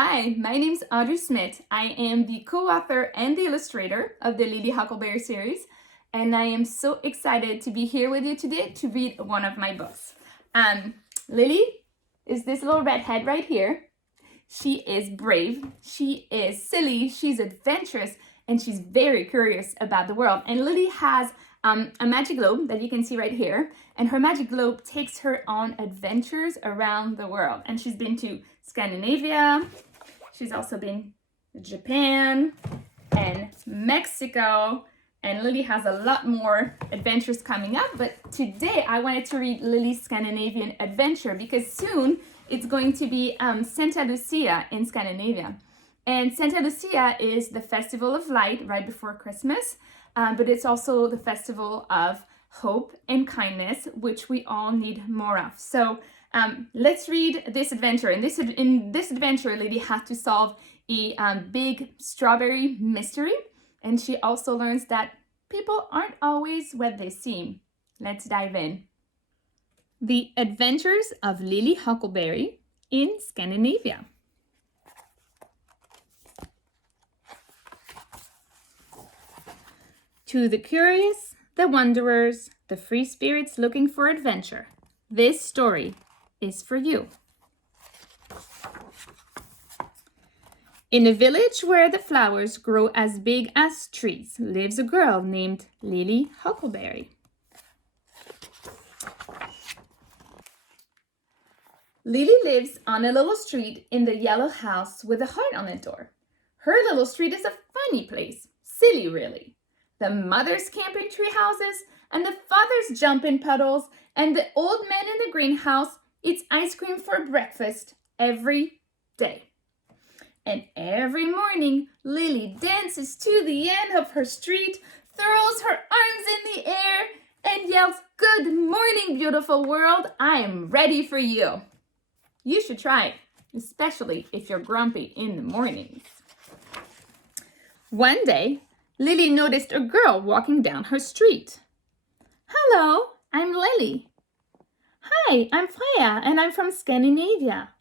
Hi, my name's Audrey Smit. I am the co-author and the illustrator of the Lily Huckleberry series, and I am so excited to be here with you today to read one of my books. Lily is this little redhead right here. She is brave, she is silly, she's adventurous, and she's very curious about the world. And Lily has a magic globe that you can see right here, and her magic globe takes her on adventures around the world. And she's been to Scandinavia, she's also been to Japan and Mexico, and Lily has a lot more adventures coming up. But today I wanted to read Lily's Scandinavian adventure because soon it's going to be Santa Lucia in Scandinavia. And Santa Lucia is the festival of light right before Christmas, but it's also the festival of hope and kindness, which we all need more of. So let's read this adventure. In this adventure, Lily has to solve a big strawberry mystery, and she also learns that people aren't always what they seem. Let's dive in. The Adventures of Lily Huckleberry in Scandinavia. To the curious, the wanderers, the free spirits looking for adventure, this story is for you. In a village where the flowers grow as big as trees lives a girl named Lily Huckleberry. Lily lives on a little street in the yellow house with a heart on the door. Her little street is a funny place, silly really. The mothers camp in tree houses, and the fathers jump in puddles, and the old man in the greenhouse eats ice cream for breakfast every day. And every morning, Lily dances to the end of her street, throws her arms in the air, and yells, "Good morning, beautiful world. I am ready for you." You should try it, especially if you're grumpy in the mornings. One day, Lily noticed a girl walking down her street. "Hello, I'm Lily." "Hi, I'm Freya, and I'm from Scandinavia."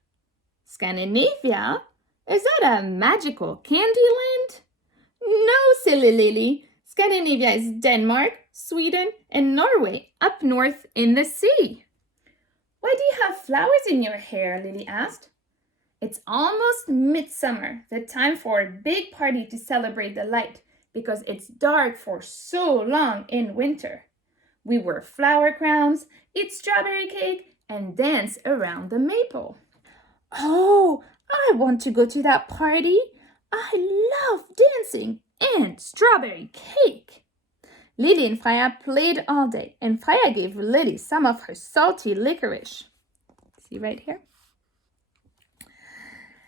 "Scandinavia? Is that a magical candy land?" "No, silly Lily. Scandinavia is Denmark, Sweden, and Norway up north in the sea." "Why do you have flowers in your hair?" Lily asked. "It's almost midsummer, the time for a big party to celebrate the light, because it's dark for so long in winter. We wear flower crowns, eat strawberry cake, and dance around the maple." "Oh, I want to go to that party. I love dancing and strawberry cake." Lily and Freya played all day, and Freya gave Lily some of her salty licorice. See right here?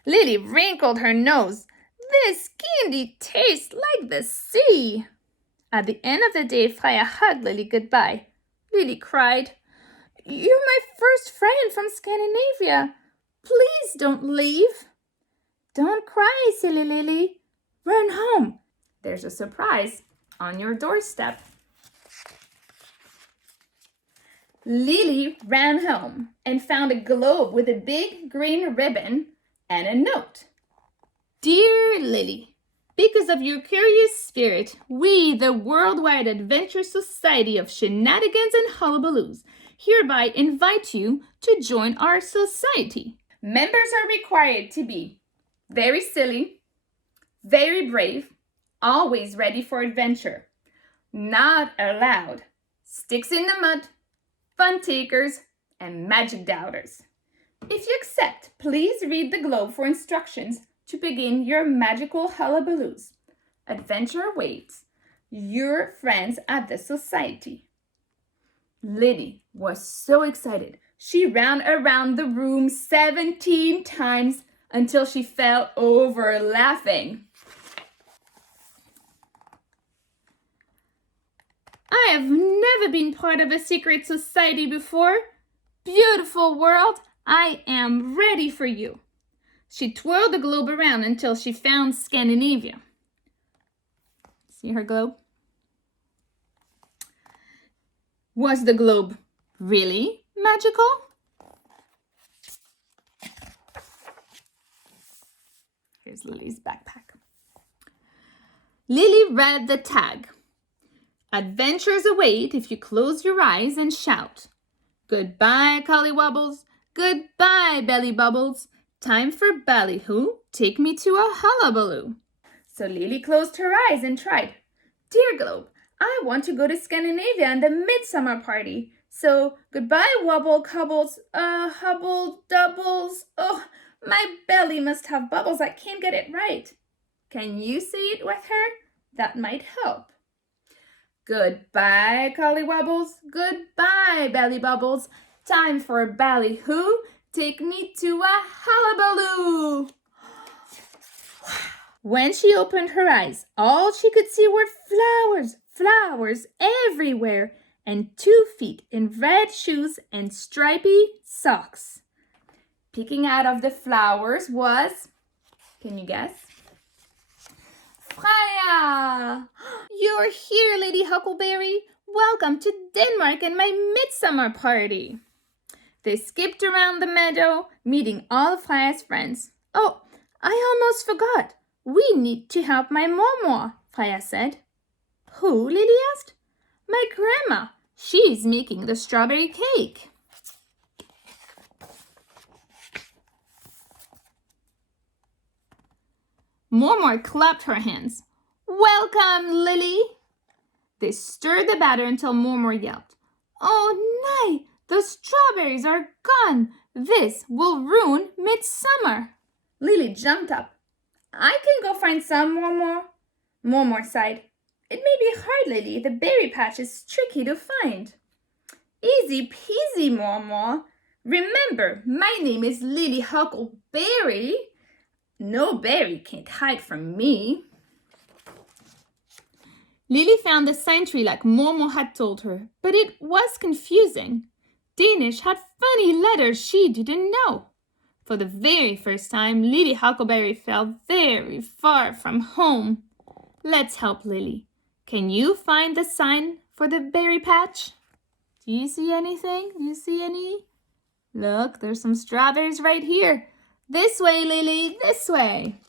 Lily wrinkled her nose. "This candy tastes like the sea." At the end of the day, Freya hugged Lily goodbye. Lily cried, "You're my first friend from Scandinavia. Please don't leave." "Don't cry, silly Lily. Run home. There's a surprise on your doorstep." Lily ran home and found a globe with a big green ribbon and a note. "Dear Lily, because of your curious spirit, we, the Worldwide Adventure Society of Shenanigans and Hullabaloos, hereby invite you to join our society. Members are required to be very silly, very brave, always ready for adventure. Not allowed sticks in the mud, fun takers, and magic doubters. If you accept, please read the globe for instructions to begin your magical hullabaloos. Adventure awaits. Your friends at the society." Lily was so excited. She ran around the room 17 times until she fell over laughing. "I have never been part of a secret society before. Beautiful world, I am ready for you." She twirled the globe around until she found Scandinavia. See her globe? Was the globe really magical? Here's Lily's backpack. Lily read the tag. Adventures await if you close your eyes and shout. Goodbye, Collywobbles. Goodbye, Belly Bubbles. Time for ballyhoo. Take me to a hullabaloo. So Lily closed her eyes and tried. Dear Globe, I want to go to Scandinavia and the midsummer party. So goodbye, Wobble Cobbles. Hubble Doubles. Oh, my belly must have bubbles. I can't get it right. Can you say it with her? That might help. Goodbye, Collywobbles. Goodbye, Belly Bubbles. Time for ballyhoo. Take me to a hullabaloo. When she opened her eyes, all she could see were flowers, flowers everywhere, and 2 feet in red shoes and stripy socks. Peeking out of the flowers was, can you guess? Freya! You're here, Lady Huckleberry. Welcome to Denmark and my midsummer party. They skipped around the meadow, meeting all of Freya's friends. Oh, I almost forgot. We need to help my Mormor, Freya said. Who? Lily asked. My grandma. She's making the strawberry cake. Mormor clapped her hands. Welcome, Lily. They stirred the batter until Mormor yelped. Oh, nay, the strawberries are gone. This will ruin midsummer. Lily jumped up. I can go find some, Mormor. Mormor sighed. It may be hard, Lily. The berry patch is tricky to find. Easy peasy, Mormor. Remember, my name is Lily Huckleberry. No berry can't hide from me. Lily found the sign tree like Mormor had told her, but it was confusing. Danish had funny letters she didn't know. For the very first time, Lily Huckleberry felt very far from home. Let's help Lily. Can you find the sign for the berry patch? Do you see anything? Do you see any? Look, there's some strawberries right here. This way, Lily, this way.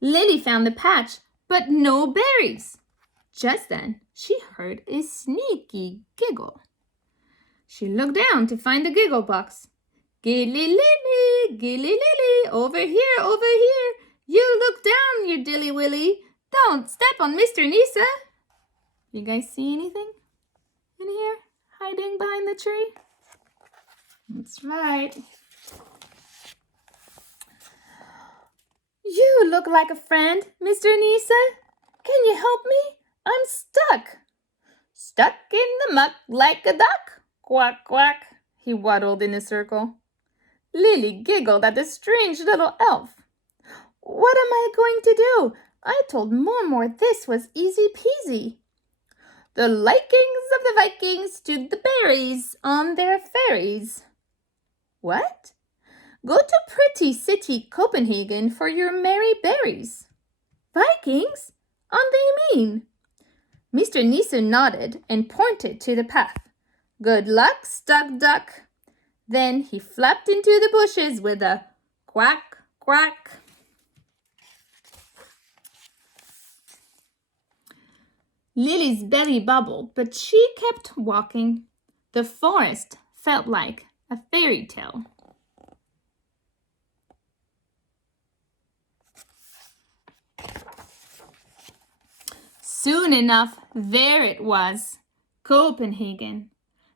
Lily found the patch, but no berries. Just then, she heard a sneaky giggle. She looked down to find the giggle box. Gilly Lily, over here, over here. You look down, you dilly willy. Don't step on Mr. Nisa. You guys see anything in here hiding behind the tree? That's right. You look like a friend, Mr. Nisa. Can you help me? I'm stuck. Stuck in the muck like a duck. Quack, quack. He waddled in a circle. Lily giggled at the strange little elf. What am I going to do? I told Mormor this was easy peasy. The likings of the Vikings to the berries on their ferries. What? Go to pretty city Copenhagen for your merry berries. Vikings? On they mean? Mr. Nisa nodded and pointed to the path. Good luck, stuck duck. Then he flapped into the bushes with a quack, quack. Lily's belly bubbled, but she kept walking. The forest felt like a fairy tale. Soon enough, there it was, Copenhagen.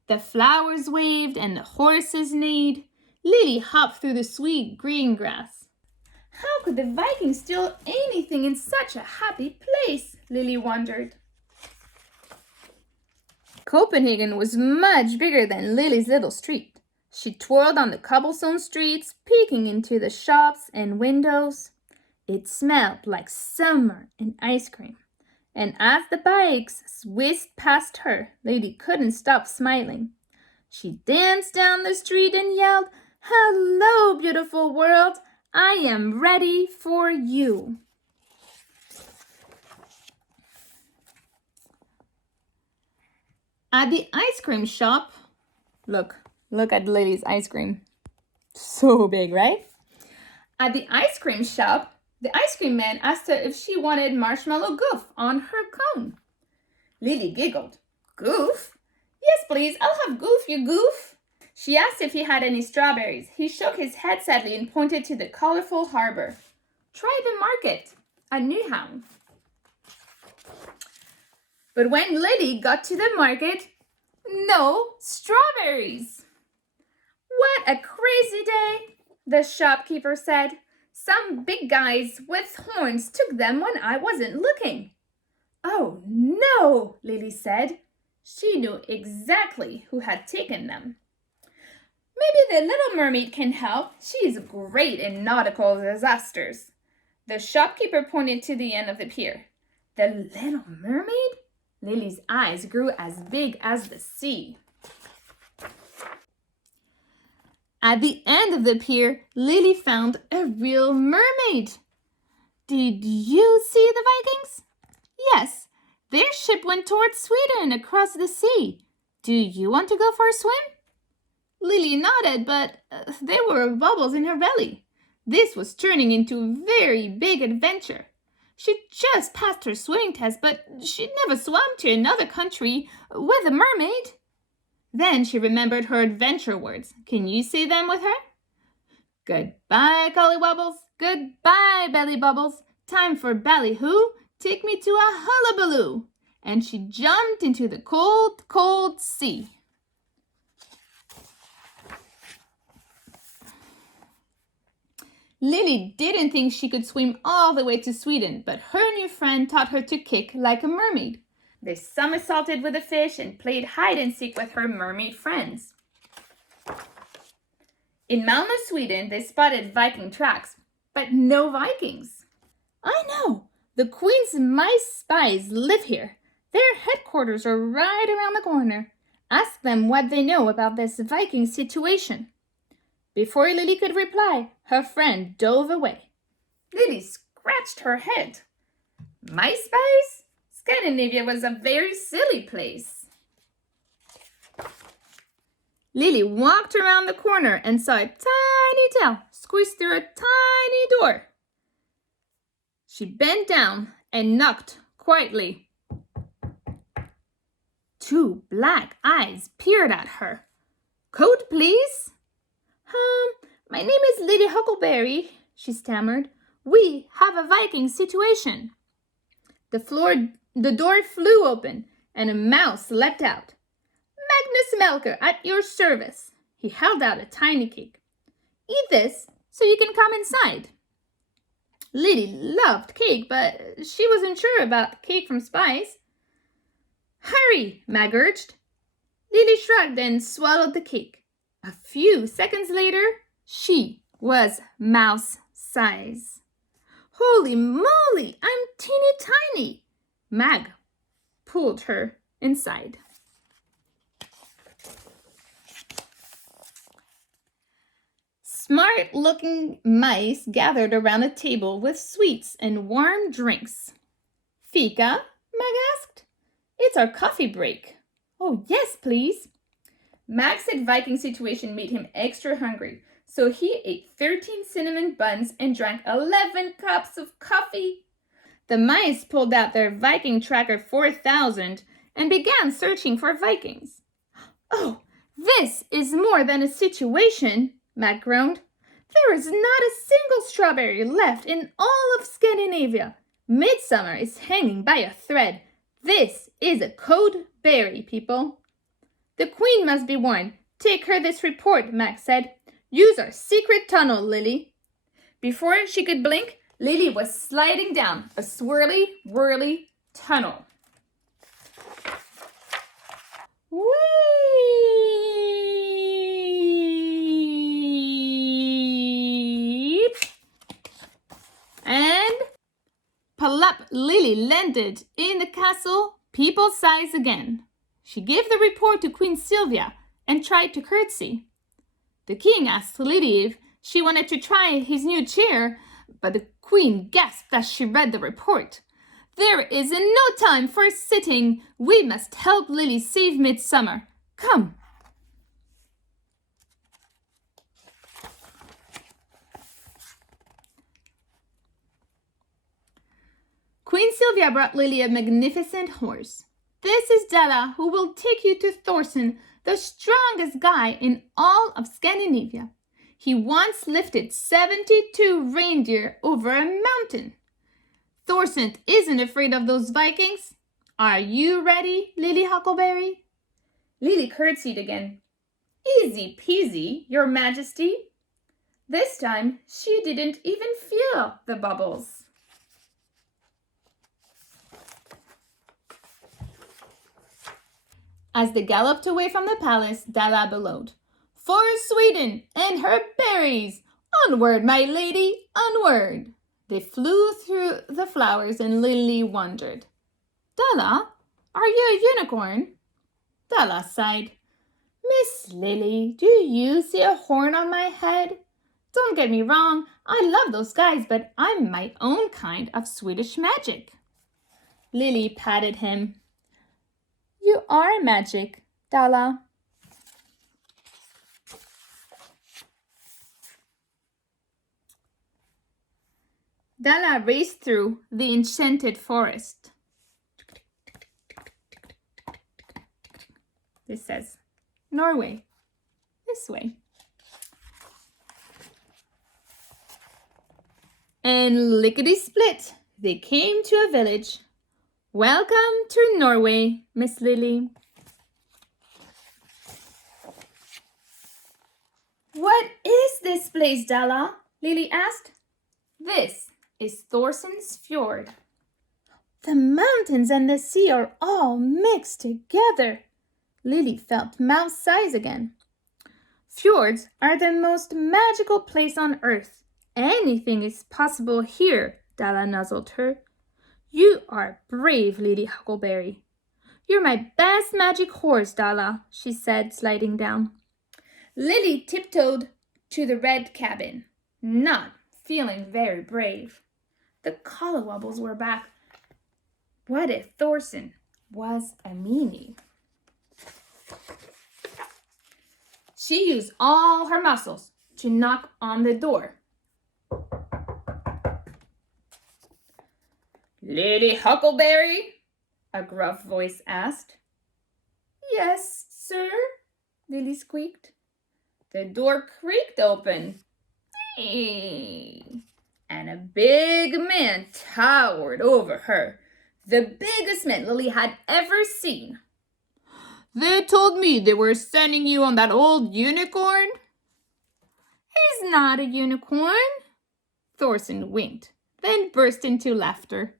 The flowers waved and the horses neighed. Lily hopped through the sweet green grass. How could the Vikings steal anything in such a happy place? Lily wondered. Copenhagen was much bigger than Lily's little street. She twirled on the cobblestone streets, peeking into the shops and windows. It smelled like summer and ice cream. And as the bikes whizzed past her, Lily couldn't stop smiling. She danced down the street and yelled, Hello, beautiful world! I am ready for you. At the ice cream shop, look at Lily's ice cream. So big, right? At the ice cream shop, the ice cream man asked her if she wanted marshmallow goof on her cone. Lily giggled. Goof? Yes, please, I'll have goof, you goof. She asked if he had any strawberries. He shook his head sadly and pointed to the colorful harbor. Try the market at Newtown. But when Lily got to the market, no strawberries. What a crazy day, the shopkeeper said. Some big guys with horns took them when I wasn't looking. Oh no, Lily said. She knew exactly who had taken them. Maybe the little mermaid can help. She's great in nautical disasters. The shopkeeper pointed to the end of the pier. The little mermaid? Lily's eyes grew as big as the sea. At the end of the pier, Lily found a real mermaid. Did you see the Vikings? Yes, their ship went towards Sweden across the sea. Do you want to go for a swim? Lily nodded, but there were bubbles in her belly. This was turning into a very big adventure. She just passed her swimming test, but she'd never swum to another country with a mermaid. Then she remembered her adventure words. Can you say them with her? Goodbye, collywobbles. Goodbye, belly bubbles. Time for ballyhoo. Take me to a hullabaloo. And she jumped into the cold, cold sea. Lily didn't think she could swim all the way to Sweden, but her new friend taught her to kick like a mermaid. They somersaulted with the fish and played hide and seek with her mermaid friends. In Malmö, Sweden, they spotted Viking tracks, but no Vikings. I know, the Queen's mice spies live here. Their headquarters are right around the corner. Ask them what they know about this Viking situation. Before Lily could reply, her friend dove away. Lily scratched her head. Mice spies? Scandinavia was a very silly place. Lily walked around the corner and saw a tiny tail squeezed through a tiny door. She bent down and knocked quietly. 2 black eyes peered at her. Code, please? My name is Lady Huckleberry, she stammered. We have a Viking situation. The door flew open and a mouse leapt out. Magnus Melker, at your service. He held out a tiny cake. Eat this so you can come inside. Lily loved cake, but she wasn't sure about cake from spies. Hurry, Mag urged. Lily shrugged and swallowed the cake. A few seconds later, she was mouse size. Holy moly, I'm teeny tiny. Mag pulled her inside. Smart-looking mice gathered around a table with sweets and warm drinks. Fika? Mag asked. It's our coffee break. Oh, yes, please. Mag said Viking situation made him extra hungry, so he ate 13 cinnamon buns and drank 11 cups of coffee. The mice pulled out their Viking Tracker 4000 and began searching for Vikings. Oh, this is more than a situation, Mag groaned. There is not a single strawberry left in all of Scandinavia. Midsummer is hanging by a thread. This is a code berry, people. The Queen must be warned. Take her this report, Max said. Use our secret tunnel, Lily. Before she could blink, Lily was sliding down a swirly, whirly tunnel. Whee! And plop, Lily landed in the castle, people-size again. She gave the report to Queen Sylvia and tried to curtsy. The king asked Lily if she wanted to try his new chair, but the queen gasped as she read the report. There is no time for sitting. We must help Lily save Midsummer. Come. Queen Sylvia brought Lily a magnificent horse. This is Della, who will take you to Thorsten, the strongest guy in all of Scandinavia. He once lifted 72 reindeer over a mountain. Thorsten isn't afraid of those Vikings. Are you ready, Lily Huckleberry? Lily curtsied again. Easy peasy, Your Majesty. This time, she didn't even feel the bubbles. As they galloped away from the palace, Della bellowed, "For Sweden and her berries! Onward, my lady, onward!" They flew through the flowers and Lily wondered, "Della, are you a unicorn?" Della sighed. "Miss Lily, do you see a horn on my head? Don't get me wrong, I love those guys, but I'm my own kind of Swedish magic." Lily patted him. "You are magic, Della." Della raced through the enchanted forest. This says, Norway, this way. And lickety-split, they came to a village. "Welcome to Norway, Miss Lily." "What is this place, Della?" Lily asked. "This is Thorsten's fjord." "The mountains and the sea are all mixed together." Lily felt mouth size again. "Fjords are the most magical place on earth. Anything is possible here," Della nuzzled her. "You are brave, Lady Huckleberry." "You're my best magic horse, Della," she said, sliding down. Lily tiptoed to the red cabin, not feeling very brave. The collywobbles were back. What if Thorsten was a meanie? She used all her muscles to knock on the door. "Lady Huckleberry?" a gruff voice asked. "Yes, sir," Lily squeaked. The door creaked open. Hey. And a big man towered over her, the biggest man Lily had ever seen. "They told me they were sending you on that old unicorn." "He's not a unicorn." Thorsten winked, then burst into laughter.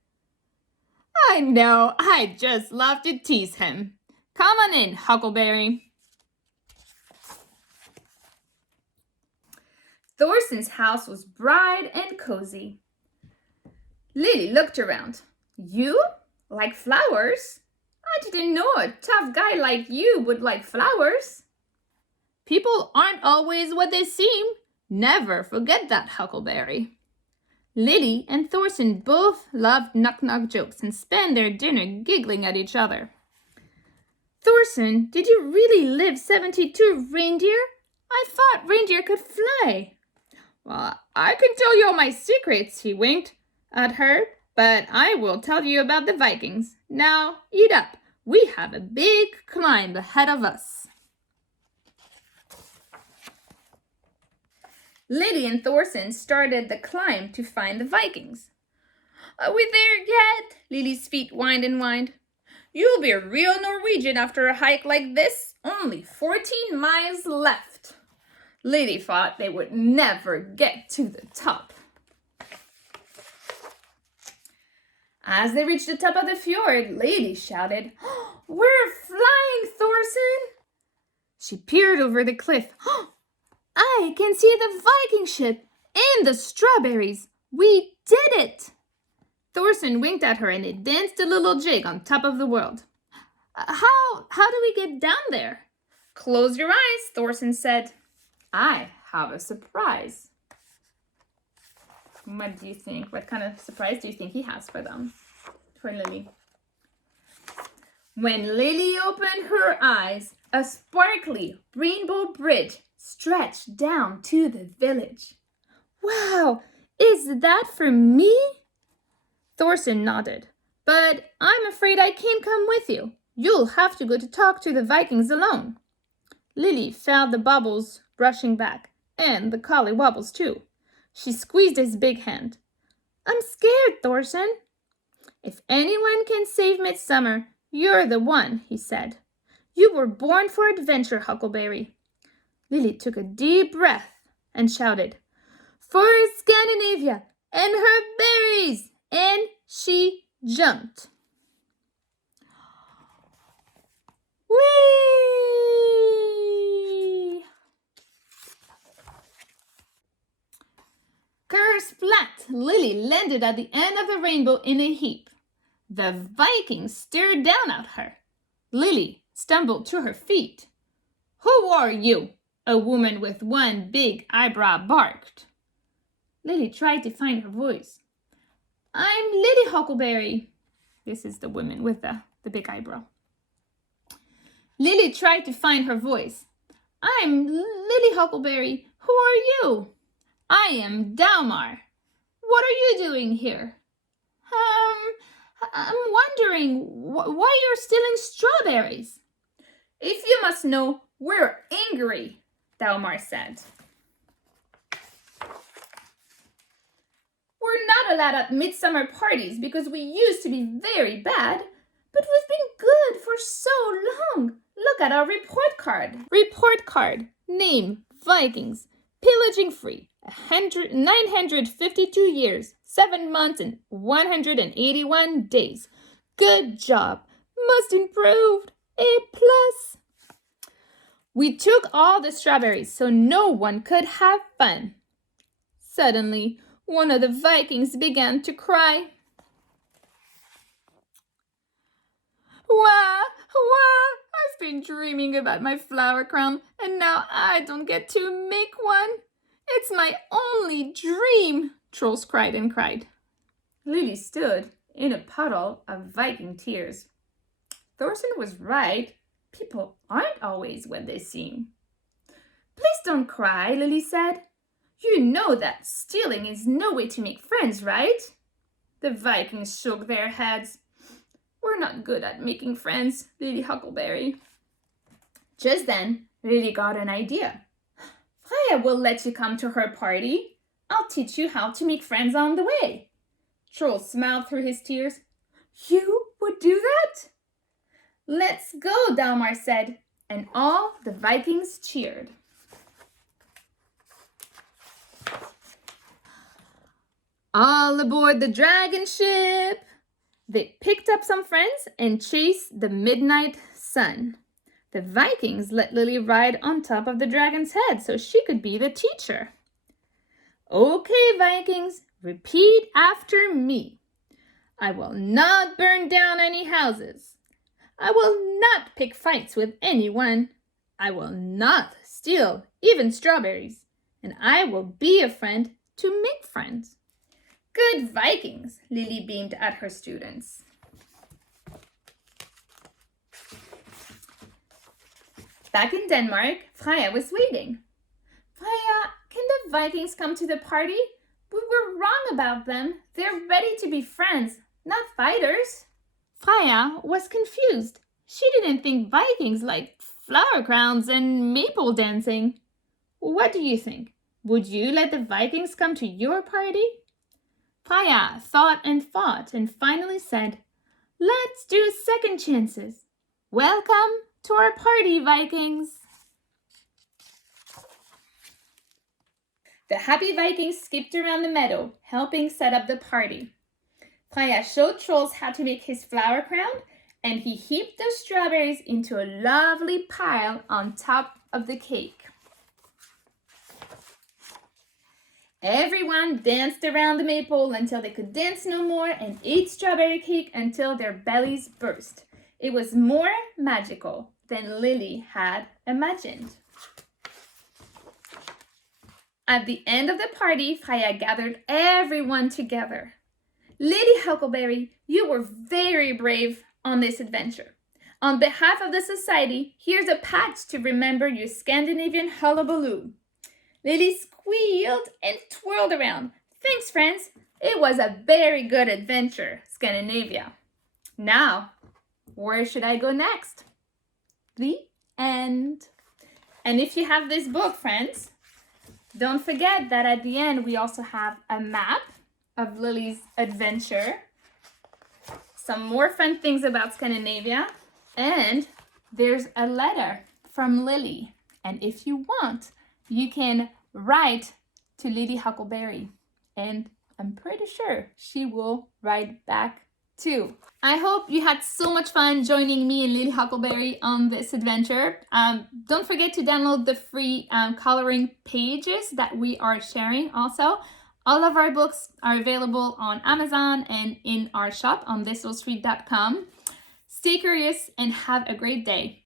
"I know, I just love to tease him. Come on in, Huckleberry." Thorsten's house was bright and cozy. Lily looked around. "You like flowers? I didn't know a tough guy like you would like flowers." "People aren't always what they seem. Never forget that, Huckleberry." Lily and Thorsten both loved knock-knock jokes and spent their dinner giggling at each other. "Thorsten, did you really live 72 reindeer? I thought reindeer could fly." "Well, I can tell you all my secrets," he winked at her, "but I will tell you about the Vikings. Now, eat up. We have a big climb ahead of us." Lily and Thorsten started the climb to find the Vikings. "Are we there yet?" Lily's feet whined and whined. "You'll be a real Norwegian after a hike like this. Only 14 miles left." Lily thought they would never get to the top. As they reached the top of the fjord, Lily shouted, "We're flying, Thorsten!" She peered over the cliff. "I can see the Viking ship and the strawberries. We did it!" Thorsten winked at her and they danced a little jig on top of the world. How do we get down there?" "Close your eyes," Thorsten said. "I have a surprise." What do you think? What kind of surprise do you think he has for them? For Lily. When Lily opened her eyes, a sparkly rainbow bridge stretched down to the village. "Wow, is that for me?" Thorsten nodded. But I'm afraid I can't come with you. You'll have to go to talk to the Vikings alone. Lily felt the bubbles rushing back, and the collie wobbles too. She squeezed his big hand. I'm scared, Thorsten. If anyone can save Midsummer, you're the one, he said. You were born for adventure, Huckleberry. Lily took a deep breath and shouted, For Scandinavia and her berries! And she jumped. Whee! Kersplat! Lily landed at the end of the rainbow in a heap. The Vikings stared down at her. Lily stumbled to her feet. Who are you? A woman with one big eyebrow barked. Lily tried to find her voice. I'm Lily Huckleberry. This is the woman with the big eyebrow. Lily tried to find her voice. I'm Lily Huckleberry. Who are you? I am Dalmar. What are you doing here? I'm wondering why you're stealing strawberries. If you must know, we're angry, Dalmar said. We're not allowed at midsummer parties because we used to be very bad, but we've been good for so long. Look at our report card. Report card. Name, Vikings. Pillaging free. 952 years, 7 months, and 181 days. Good job. Most improved. A+. We took all the strawberries so no one could have fun. Suddenly, one of the Vikings began to cry. Wah, I've been dreaming about my flower crown, and now I don't get to make one. It's my only dream, Trolls cried and cried. Lily stood in a puddle of Viking tears. Thorsten was right. People aren't always what they seem. Please don't cry, Lily said. You know that stealing is no way to make friends, right? The Vikings shook their heads. We're not good at making friends, Lily Huckleberry. Just then, Lily got an idea. Freya will let you come to her party. I'll teach you how to make friends on the way. Troll smiled through his tears. You would do that? Let's go, Dalmar said, and all the Vikings cheered. All aboard the dragon ship! They picked up some friends and chased the midnight sun. The Vikings let Lily ride on top of the dragon's head so she could be the teacher. Okay, Vikings, repeat after me. I will not burn down any houses. I will not pick fights with anyone. I will not steal even strawberries. And I will be a friend to make friends. Good Vikings, Lily beamed at her students. Back in Denmark, Freya was waiting. Freya, can the Vikings come to the party? We were wrong about them. They're ready to be friends, not fighters. Freya was confused. She didn't think Vikings liked flower crowns and maple dancing. What do you think? Would you let the Vikings come to your party? Freya thought and finally said, Let's do second chances. Welcome to our party, Vikings. The happy Vikings skipped around the meadow, helping set up the party. Freya showed Trolls how to make his flower crown, and he heaped the strawberries into a lovely pile on top of the cake. Everyone danced around the maple until they could dance no more and ate strawberry cake until their bellies burst. It was more magical than Lily had imagined. At the end of the party, Freya gathered everyone together. Lady Huckleberry, you were very brave on this adventure. On behalf of the society, here's a patch to remember your Scandinavian hullabaloo. Lily squealed and twirled around. Thanks, friends. It was a very good adventure, Scandinavia. Now, where should I go next? The end. And if you have this book, friends, don't forget that at the end we also have a map of Lily's adventure, some more fun things about Scandinavia, and there's a letter from Lily. And if you want, you can write to Lady Huckleberry, and I'm pretty sure she will write back too. I hope you had so much fun joining me and Lady Huckleberry on this adventure. Don't forget to download the free coloring pages that we are sharing also. All of our books are available on Amazon and in our shop on thislittlestreet.com. Stay curious and have a great day.